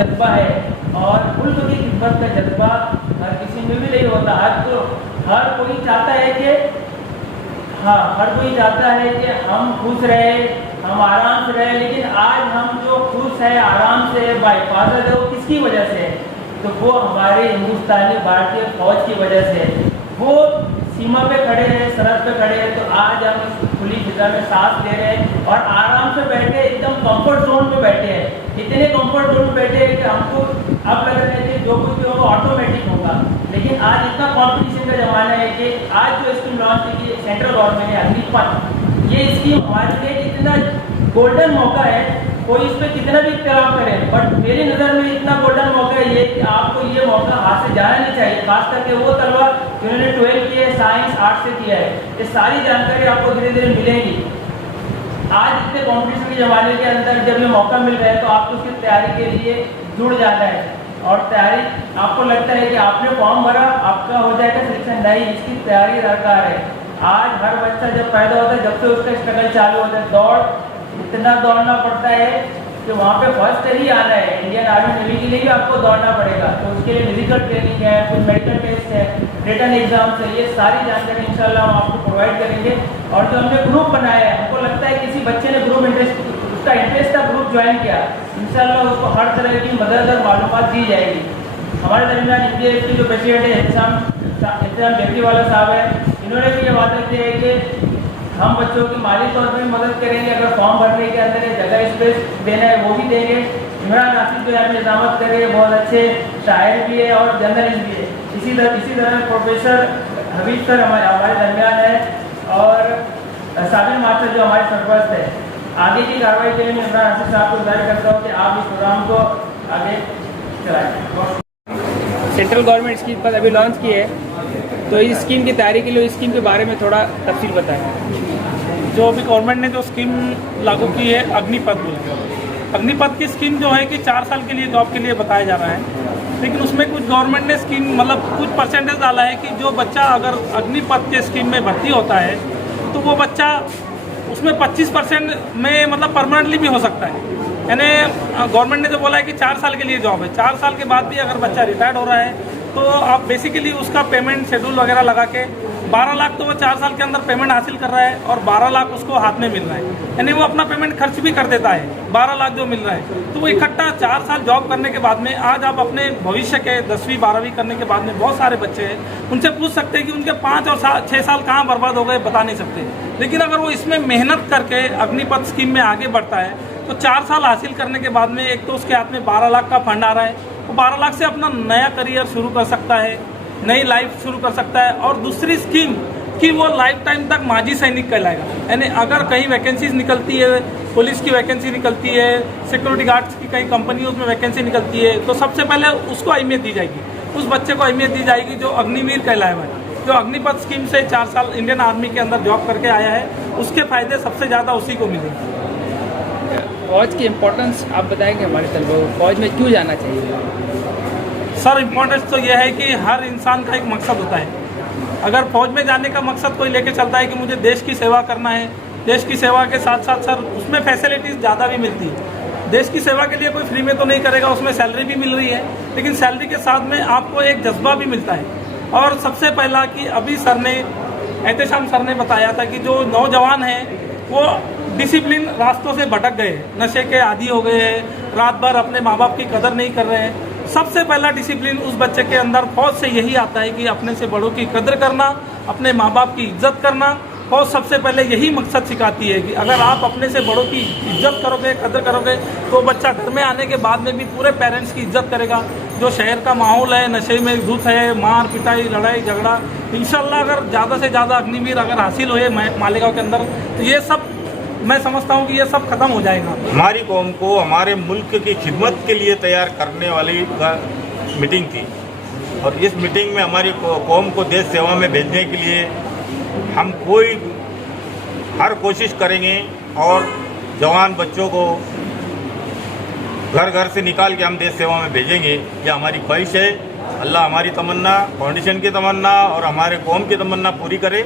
जज्बा है और मुल्क की खिदमत का जज्बा हर किसी में भी नहीं होता। आज तो हर कोई चाहता है कि हर कोई चाहता है कि हम खुश रहे, हम आराम से रहे, लेकिन आज हम जो खुश है, आराम से बाहिफाजत है, वो किसकी वजह से है? तो वो हमारे हिंदुस्तानी भारतीय फौज की वजह से है। वो सीमा पे खड़े हैं, सरहद पे खड़े हैं, तो आज हम इस खुली फिजा में सांस ले रहे हैं और आराम से बैठे, एकदम कंफर्ट जोन में बैठे हैं। इतने कंफर्ट जोन में बैठे हैं कि हमको अब लग रहा है कि जो कुछ भी होगा ऑटोमेटिक होगा। लेकिन आज इतना कॉम्पिटिशन का ज़माना है कि आज जो स्कीम लॉन्च की सेंट्रल गवर्नमेंट ने अग्निपथ, ये स्कीम हमारे लिए इतना गोल्डन मौका है, कोई इस पर कितना भी इख्तिलाफ करे, बट मेरी नज़र में इतना गोल्डन मौका है ये कि आपको ये मौका हाथ से जाना नहीं चाहिए। खास करके वो तलबा जिन्होंने 12 की है, साइंस आर्ट्स से किया है, ये सारी जानकारी आपको धीरे धीरे मिलेगी। आज इतने कॉम्पिटिशन के ज़माने के अंदर जब ये मौका मिल रहा है तो आपको उसकी तैयारी के लिए जुड़ जाना है। और तैयारी आपको लगता है कि आपने फॉर्म भरा, आपका हो जाएगा सिलेक्शन, नहीं, इसकी तैयारी दरकार है। आज हर बच्चा जब पैदा होता है, जब से उसका स्ट्रगल चालू होता है, दौड़ इतना दौड़ना पड़ता है कि वहाँ पे फर्स्ट ही आना है। इंडियन आर्मी नेवी के लिए भी आपको दौड़ना पड़ेगा, तो उसके लिए फिजिकल ट्रेनिंग है, कुछ मेडिकल टेस्ट है, रिटन एग्जाम्स है, ये सारी जानकारी इंशाल्लाह हम आपको प्रोवाइड करेंगे। और जो हमने ग्रुप बनाया है, हमको लगता है किसी बच्चे ने ग्रुप उसका इंटरेस्ट था, ग्रुप ज्वाइन किया, इंशाल्लाह उसको हर तरह की मदद और मालूमात दी जाएगी। हमारे दरमियान इंडिया की जो प्रेसिडेंट है एहतशाम बेगरीवाला साहब है, इन्होंने भी ये वादा किया है कि हम बच्चों की माली तौर पर भी मदद करेंगे, अगर फॉर्म भरने के अंदर जगह स्पेस देना है वो भी देंगे। इमरान आसिफ जो है निजामत कर रहे हैं, बहुत अच्छे शायर भी है और जर्नलिस्ट भी है। इसी तरह प्रोफेसर हबीब सर हमारे दरमियान है और साबिर मास्टर जो हमारे सरपरस्त है। आगे की कार्रवाई के लिए मैं इमरान आसिफ साहब को गुजारिश करता हूँ कि आप इस प्रोग्राम को आगे चलाएँ। सेंट्रल गवर्नमेंट स्कीम पर अभी लॉन्च की है, तो इस स्कीम की तैयारी के लिए इस स्कीम के बारे में थोड़ा तफसील बताएं। जो अभी गवर्नमेंट ने जो स्कीम लागू की है अग्निपथ बोलकर, अग्निपथ की स्कीम जो है कि 4 साल के लिए जॉब के लिए बताया जा रहा है, लेकिन उसमें कुछ गवर्नमेंट ने स्कीम मतलब कुछ परसेंटेज डाला है कि जो बच्चा अगर अग्निपथ के स्कीम में भर्ती होता है तो वो बच्चा उसमें 25% में मतलब परमानेंटली भी हो सकता है। यानी गवर्नमेंट ने जो बोला है कि 4 साल के लिए जॉब है, 4 साल के बाद भी अगर बच्चा रिटायर्ड हो रहा है तो आप बेसिकली उसका पेमेंट शेड्यूल वगैरह लगा के 12 लाख तो वो 4 साल के अंदर पेमेंट हासिल कर रहा है और 12 लाख उसको हाथ में मिल रहा है, यानी वो अपना पेमेंट खर्च भी कर देता है। 12 लाख जो मिल रहा है तो वो इकट्ठा 4 साल जॉब करने के बाद में, आज आप अपने भविष्य के 10वीं 12वीं करने के बाद में बहुत सारे बच्चे हैं, उनसे पूछ सकते हैं कि उनके 5 और 6 साल कहाँ बर्बाद हो गए, बता नहीं सकते। लेकिन अगर वो इसमें मेहनत करके अग्निपथ स्कीम में आगे बढ़ता है तो 4 साल हासिल करने के बाद में एक तो उसके हाथ में 12 लाख का फंड आ रहा है, वो 12 लाख से अपना नया करियर शुरू कर सकता है, नई लाइफ शुरू कर सकता है। और दूसरी स्कीम कि वो लाइफ टाइम तक माजी सैनिक कहलाएगा, यानी अगर कहीं वैकेंसीज निकलती है, पुलिस की वैकेंसी निकलती है, सिक्योरिटी गार्ड्स की कहीं कंपनियों में वैकेंसी निकलती है, तो सबसे पहले उसको अहमियत दी जाएगी, उस बच्चे को अहमियत दी जाएगी जो अग्निवीर कहलाया हुआ है, जो अग्निपथ स्कीम से 4 साल इंडियन आर्मी के अंदर जॉब करके आया है, उसके फायदे सबसे ज़्यादा उसी को मिलेंगे। फौज की इम्पोर्टेंस आप बताएंगे हमारे तलबा को, फौज में क्यों जाना चाहिए? सर इम्पोर्टेंस तो यह है कि हर इंसान का एक मकसद होता है। अगर फौज में जाने का मकसद कोई लेके चलता है कि मुझे देश की सेवा करना है, देश की सेवा के साथ साथ सर उसमें फैसिलिटीज़ ज़्यादा भी मिलती है। देश की सेवा के लिए कोई फ्री में तो नहीं करेगा, उसमें सैलरी भी मिल रही है, लेकिन सैलरी के साथ में आपको एक जज्बा भी मिलता है। और सबसे पहला कि अभी एहतशाम सर ने बताया था कि जो नौजवान हैं वो डिसिप्लिन रास्तों से भटक गए, नशे के आदी हो गए हैं, रात भर अपने माँ बाप की कदर नहीं कर रहे हैं। सबसे पहला डिसिप्लिन उस बच्चे के अंदर फौज से यही आता है कि अपने से बड़ों की कदर करना, अपने माँ बाप की इज्जत करना। फौज सबसे पहले यही मकसद सिखाती है कि अगर आप अपने से बड़ों की इज्जत करोगे, कदर करोगे, तो बच्चा घर में आने के बाद में भी पूरे पेरेंट्स की इज्जत करेगा। जो शहर का माहौल है, नशे में धुत है, मार पिटाई, लड़ाई झगड़ा, इंशाल्लाह अगर ज़्यादा से ज़्यादा अग्निवीर अगर हासिल हुए मालेगांव के अंदर तो ये सब मैं समझता हूँ कि ये सब खत्म हो जाएगा। हमारी कौम को हमारे मुल्क की खिदमत के लिए तैयार करने वाली मीटिंग थी और इस मीटिंग में हमारी कौम को देश सेवा में भेजने के लिए हम हर कोशिश करेंगे और जवान बच्चों को घर घर से निकाल के हम देश सेवा में भेजेंगे। यह हमारी ख्वाहिश है। अल्लाह हमारी तमन्ना, फाउंडेशन की तमन्ना और हमारे कौम की तमन्ना पूरी करे।